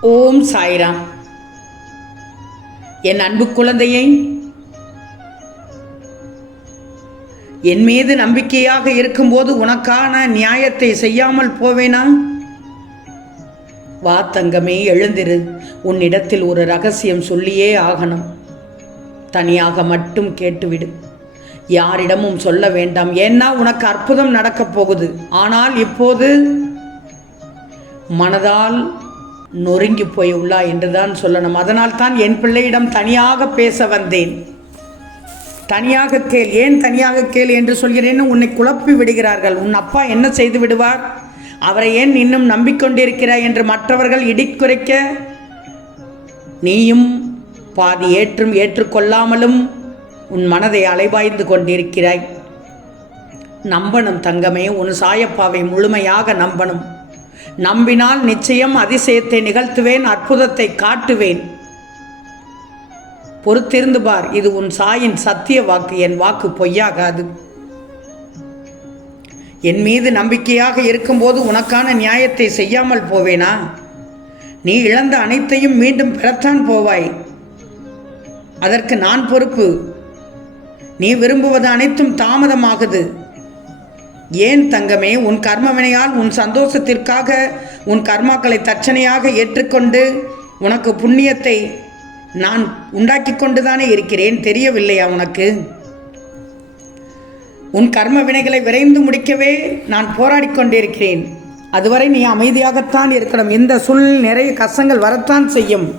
ஓம் சாய்ராம். என் அன்பு குழந்தையை என் மீது நம்பிக்கையாக இருக்கும்போது உனக்கான நியாயத்தை செய்யாமல் போவேனா? வா தங்கமே எழுந்திரு. உன்னிடத்தில் ஒரு ரகசியம் சொல்லியே ஆகணும். தனியாக மட்டும் கேட்டுவிடு. யாரிடமும் சொல்ல வேண்டாம். ஏன்னா உனக்கு அற்புதம் நடக்கப் போகுது. ஆனால் இப்போது மனதால் நொறுங்கி போய் உள்ளா என்றுதான் சொல்லணும். அதனால் தான் என் பிள்ளையிடம் தனியாக பேச வந்தேன். தனியாக கேள் ஏன் தனியாக கேள் என்று சொல்கிறேன்னு உன்னை குழப்பி விடுகிறார்கள். உன் அப்பா என்ன செய்து விடுவார்? அவரை ஏன் இன்னும் நம்பிக்கொண்டிருக்கிறாய் என்று மற்றவர்கள் இடிக்குறைக்க? நீயும் பாதி ஏற்றும் ஏற்றுக்கொள்ளாமலும் உன் மனதை அலைபாய்ந்து கொண்டிருக்கிறாய். நம்பணும் தங்கமே உன் சாயப்பாவை முழுமையாக நம்பணும். நம்பினால் நிச்சயம் அதிசயத்தை நிகழ்த்துவேன் அற்புதத்தை காட்டுவேன். பொறுத்திருந்து பார் இது உன் சாயின் சத்திய வாக்கு என் வாக்கு பொய்யாகாது. என் மீது நம்பிக்கையாக இருக்கும்போது உனக்கான நியாயத்தை செய்யாமல் போவேனா? நீ இழந்த அனைத்தையும் மீண்டும் பெறத்தான் போவாய். அதற்கு நான் பொறுப்பு. நீ விரும்புவது அனைத்தும் தாமதமாகுது. ஏன் தங்கமே உன் கர்மவினையால் உன் சந்தோஷத்திற்காக உன் கர்மாக்களை தட்சணையாக ஏற்றுக்கொண்டு உனக்கு புண்ணியத்தை நான் உண்டாக்கி கொண்டுதானே இருக்கிறேன்? தெரியவில்லையா உனக்கு? உன் கர்ம வினைகளை விரைந்து முடிக்கவே நான் போராடி கொண்டிருக்கிறேன். அதுவரை நீ அமைதியாகத்தான் இருக்கணும். இந்த சூழ்நிலை நிறைய கஷ்டங்கள் வரத்தான் செய்யும்.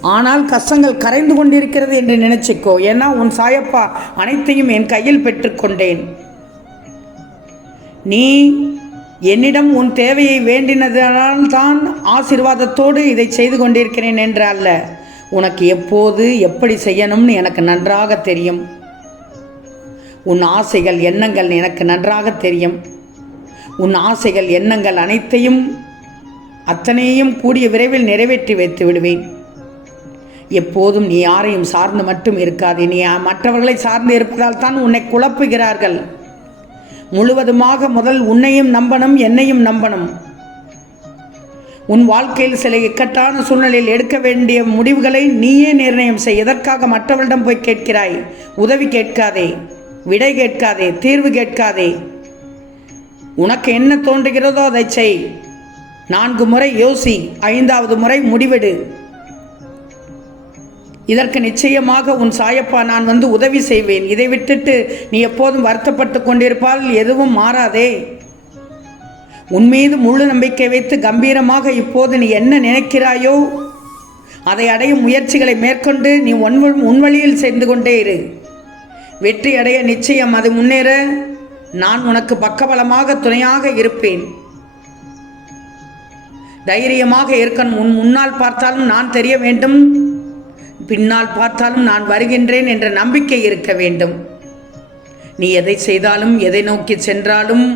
ஆனால் கஷ்டங்கள் கரைந்து கொண்டிருக்கிறது என்று நினைச்சுக்கோ. ஏன்னா உன் சாயப்பா அனைத்தையும் என் கையில் பெற்றுக்கொண்டேன் நீ என்னிடம் உன் தேவையை வேண்டினதால் தான் ஆசீர்வாதத்தோடு இதை செய்து கொண்டிருக்கிறேன் என்று அல்ல. உனக்கு எப்போது எப்படி செய்யணும்னு எனக்கு நன்றாக தெரியும். உன் ஆசைகள் எண்ணங்கள் எனக்கு நன்றாக தெரியும். உன் ஆசைகள் எண்ணங்கள் அனைத்தையும் அத்தனையும் கூடிய விரைவில் நிறைவேற்றி வைத்து விடுவேன். எப்போதும் நீ யாரையும் சார்ந்து மட்டும் இருக்காது. நீ மற்றவர்களை சார்ந்து இருப்பதால் தான் உன்னை குழப்புகிறார்கள். முழுவதுமாக முதல் உன்னையும் நம்பணும் என்னையும் நம்பணும். உன் வாழ்க்கையில் சில இக்கட்டான சூழ்நிலையில் எடுக்க வேண்டிய முடிவுகளை நீயே நிர்ணயம் செய். எதற்காக மற்றவர்களிடம் போய் கேட்கிறாய்? உதவி கேட்காதே விடை கேட்காதே தீர்வு கேட்காதே. உனக்கு என்ன தோன்றுகிறதோ அதை செய். நான்கு முறை யோசி ஐந்தாவது முறை முடிவெடு. இதற்கு நிச்சயமாக உன் சாயப்பா நான் வந்து உதவி செய்வேன். இதை விட்டுட்டு நீ எப்போதும் வருத்தப்பட்டு கொண்டிருப்பால் எதுவும் மாறாதே. உன் மீது முழு நம்பிக்கை வைத்து கம்பீரமாக இப்போது நீ என்ன நினைக்கிறாயோ அதை அடையும் முயற்சிகளை மேற்கொண்டு நீ உன் உன்வழியில் சென்று கொண்டே இரு. வெற்றி அடைய நிச்சயம் அது முன்னேற நான் உனக்கு பக்கபலமாக துணையாக இருப்பேன். தைரியமாக இருக்கணும். உன் முன்னால் பார்த்தாலும் நான் தெரிய வேண்டும். பின்னால் பார்த்தாலும் நான் வருகின்றேன் என்ற நம்பிக்கை இருக்க வேண்டும். நீ எதை செய்தாலும் எதை நோக்கி சென்றாலும்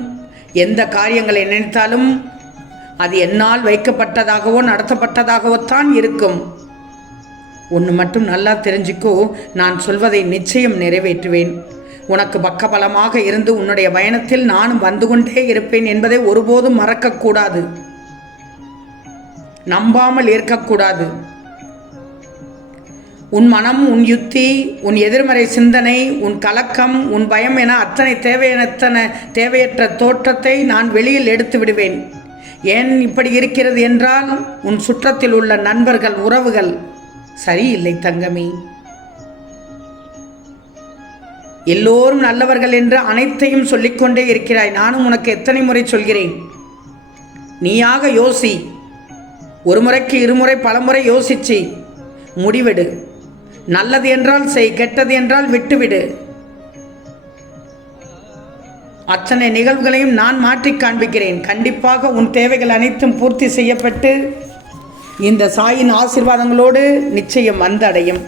எந்த காரியங்களை நினைத்தாலும் அது என்னால் வைக்கப்பட்டதாகவோ நடத்தப்பட்டதாகவோ தான் இருக்கும். ஒன்று மட்டும் நல்லா தெரிஞ்சுக்கோ நான் சொல்வதை நிச்சயம் நிறைவேற்றுவேன். உனக்கு பக்கபலமாக இருந்து உன்னுடைய பயணத்தில் நானும் வந்து கொண்டே இருப்பேன் என்பதை ஒருபோதும் மறக்கக்கூடாது. நம்பாமல் இருக்கக்கூடாது உன் மனம் உன் யுத்தி உன் எதிர்மறை சிந்தனை உன் கலக்கம் உன் பயம் என அத்தனை தேவையற்றன தேவையற்ற தோற்றத்தை நான் வெளியில் எடுத்து விடுவேன். ஏன் இப்படி இருக்கிறது என்றால் உன் சுற்றத்தில் உள்ள நண்பர்கள் உறவுகள் சரியில்லை தங்கமே. எல்லோரும் நல்லவர்கள் என்று அனைத்தையும் சொல்லிக்கொண்டே இருக்கிறாய். நானும் உனக்கு எத்தனை முறை சொல்கிறேன்? நீயாக யோசி. ஒரு முறைக்கு இருமுறை பலமுறை யோசிச்சு. முடிவெடு. நல்லது என்றால் செய் கெட்டது என்றால் விட்டுவிடு. அத்தனை நிகழ்வுகளையும் நான் மாற்றி காண்பிக்கிறேன். கண்டிப்பாக உன் தேவைகள் அனைத்தும் பூர்த்தி செய்யப்பட்டு இந்த சாயின் ஆசிர்வாதங்களோடு நிச்சயம் வந்தடையும்.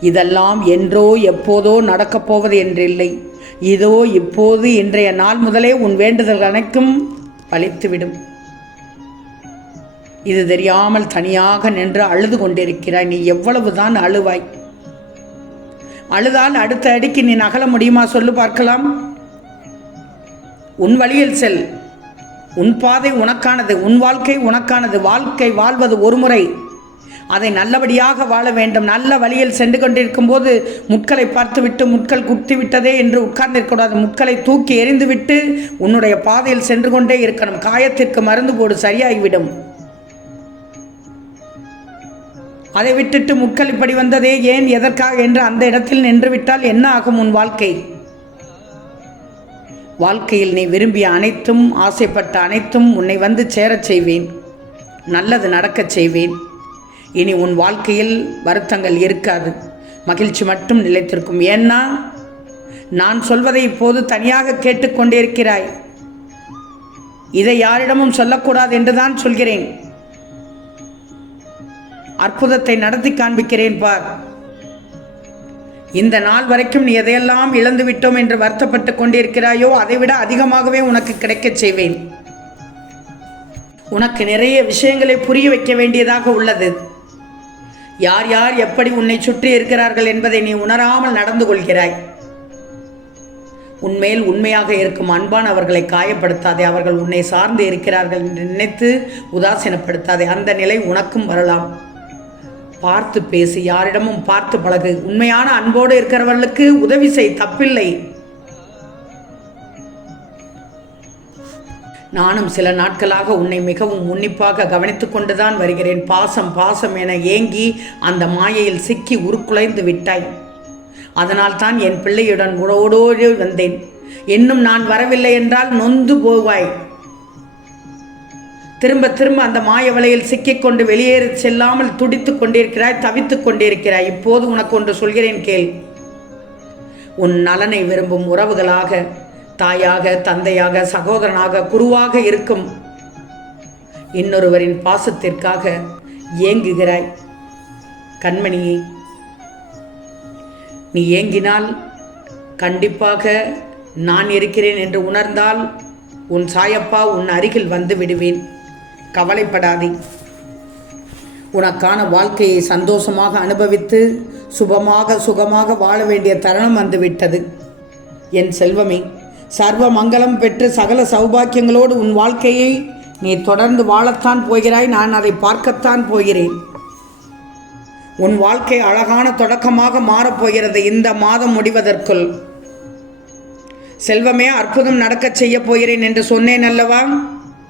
இதெல்லாம் என்றோ எப்போதோ நடக்கப் போவது என்றில்லை. இதோ இப்போது இன்றைய நாள் முதலே உன் வேண்டுதல் அனைத்தும் அளித்துவிடும் இது தெரியாமல் தனியாக நின்று அழுது கொண்டிருக்கிறாய். நீ எவ்வளவுதான் அழுவாய். அழுதால் அடுத்த அடிக்கு நீ நகல முடியுமா சொல்லு பார்க்கலாம். உன் வழியில் செல். உன் பாதை உனக்கானது உன் வாழ்க்கை உனக்கானது. வாழ்க்கை வாழ்வது ஒரு முறை. அதை நல்லபடியாக வாழ வேண்டும். நல்ல வழியில் சென்று கொண்டிருக்கும் போது முட்களை பார்த்துவிட்டு முட்கள் குத்தி விட்டதே என்று உட்கார்ந்திருக்கக்கூடாது முட்களை தூக்கி எறிந்துவிட்டு உன்னுடைய பாதையில் சென்று கொண்டே இருக்கணும். காயத்திற்கு மருந்து போடு சரியாகிவிடும். அதை விட்டுட்டு முட்கள் இப்படி வந்ததே ஏன் எதற்காக என்று அந்த இடத்தில் நின்றுவிட்டால் என்ன ஆகும் உன் வாழ்க்கை? வாழ்க்கையில் நீ விரும்பிய அனைத்தும் ஆசைப்பட்ட அனைத்தும் உன்னை வந்து சேரச் செய்வேன். நல்லது நடக்கச் செய்வேன். இனி உன் வாழ்க்கையில் வருத்தங்கள் இருக்காது. மகிழ்ச்சி மட்டும் நிலைத்திருக்கும். ஏன்னா நான் சொல்வதை இப்போது தனியாக கேட்டுக்கொண்டே இருக்கிறாய். இதை யாரிடமும் சொல்லக்கூடாது என்றுதான் சொல்கிறேன். அற்புதத்தை நடத்தி காண்பிக்கிறேன் பார். இந்த நாள் வரைக்கும் நீ எதையெல்லாம் இழந்து விட்டோம் என்று வருத்தப்பட்டு கொண்டிருக்கிறாயோ அதைவிட அதிகமாகவே உனக்கு கிடைக்கச் செய்வேன். உனக்கு நிறைய விஷயங்களை புரிய வைக்க வேண்டியதாக உள்ளது. யார் யார் எப்படி உன்னை சுற்றி இருக்கிறார்கள் என்பதை நீ உணராமல் நடந்து கொள்கிறாய். உன்மேல் உண்மையாக இருக்கும் அன்பான் அவர்களை காயப்படுத்தாதே அவர்கள் உன்னை சார்ந்து இருக்கிறார்கள் என்று நினைத்து உதாசீனப்படுத்தாதே அந்த நிலை உனக்கும் வரலாம். பார்த்து பேசி யாரிடமும் பார்த்து பழகு. உண்மையான அன்போடு இருக்கிறவர்களுக்கு உதவி செய் தப்பில்லை. நானும் சில நாட்களாக உன்னை மிகவும் உன்னிப்பாக கவனித்துக் கொண்டுதான் வருகிறேன். பாசம் பாசம் என ஏங்கி அந்த மாயையில் சிக்கி உருக்குலைந்து விட்டாய். அதனால் தான் என் பிள்ளையுடன் உடோடோடு வந்தேன். இன்னும் நான் வரவில்லை என்றால் நொந்து போவாய். திரும்ப திரும்ப அந்த மாய வலையில் சிக்கிக்கொண்டு வெளியேறி செல்லாமல் துடித்துக் கொண்டிருக்கிறாய் தவித்துக் கொண்டிருக்கிறாய். இப்போது உனக்கு ஒன்று சொல்கிறேன் கேள். உன் நலனை விரும்பும் உறவுகளாக தாயாக தந்தையாக சகோதரனாக குருவாக இருக்கும் இன்னொருவரின் பாசத்திற்காக ஏங்குகிறாய். கண்மணியே நீ ஏங்கினால் கண்டிப்பாக நான் இருக்கிறேன் என்று உணர்ந்தால் உன் சாயப்பா உன் அருகில் வந்து விடுவேன். கவலைப்படாதே. உனக்கான வாழ்க்கையை சந்தோஷமாக அனுபவித்து சுபமாக சுகமாக வாழ வேண்டிய தருணம் வந்துவிட்டது. என் செல்வமே சர்வ மங்களம் பெற்று சகல சௌபாக்கியங்களோடு உன் வாழ்க்கையை நீ தொடர்ந்து வாழத்தான் போகிறாய் நான் அதை பார்க்கத்தான் போகிறேன். உன் வாழ்க்கை அழகான தொடக்கமாக மாறப்போகிறது இந்த மாதம் முடிவதற்குள். செல்வமே அற்புதம் நடக்கச் செய்யப் போகிறேன் என்று சொன்னேன் அல்லவா?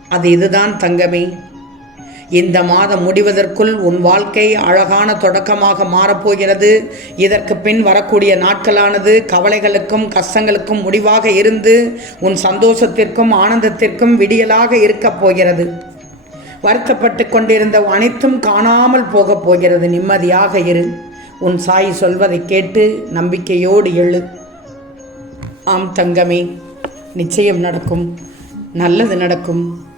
அது இதுதான் தங்கமே. இந்த மாதம் முடிவதற்குள் உன் வாழ்க்கை அழகான தொடக்கமாக மாறப்போகிறது. இதற்கு பின் வரக்கூடிய நாட்களானது கவலைகளுக்கும் கஷ்டங்களுக்கும் முடிவாக இருந்து உன் சந்தோஷத்திற்கும் ஆனந்தத்திற்கும் விடியலாக இருக்கப் போகிறது. வருத்தப்பட்டு கொண்டிருந்த அனைத்தும் காணாமல் போகப் போகிறது. நிம்மதியாக இரு. உன் சாய் சொல்வதை கேட்டு நம்பிக்கையோடு எழு. ஆம் தங்கமே நிச்சயம் நடக்கும். நல்லது நடக்கும்.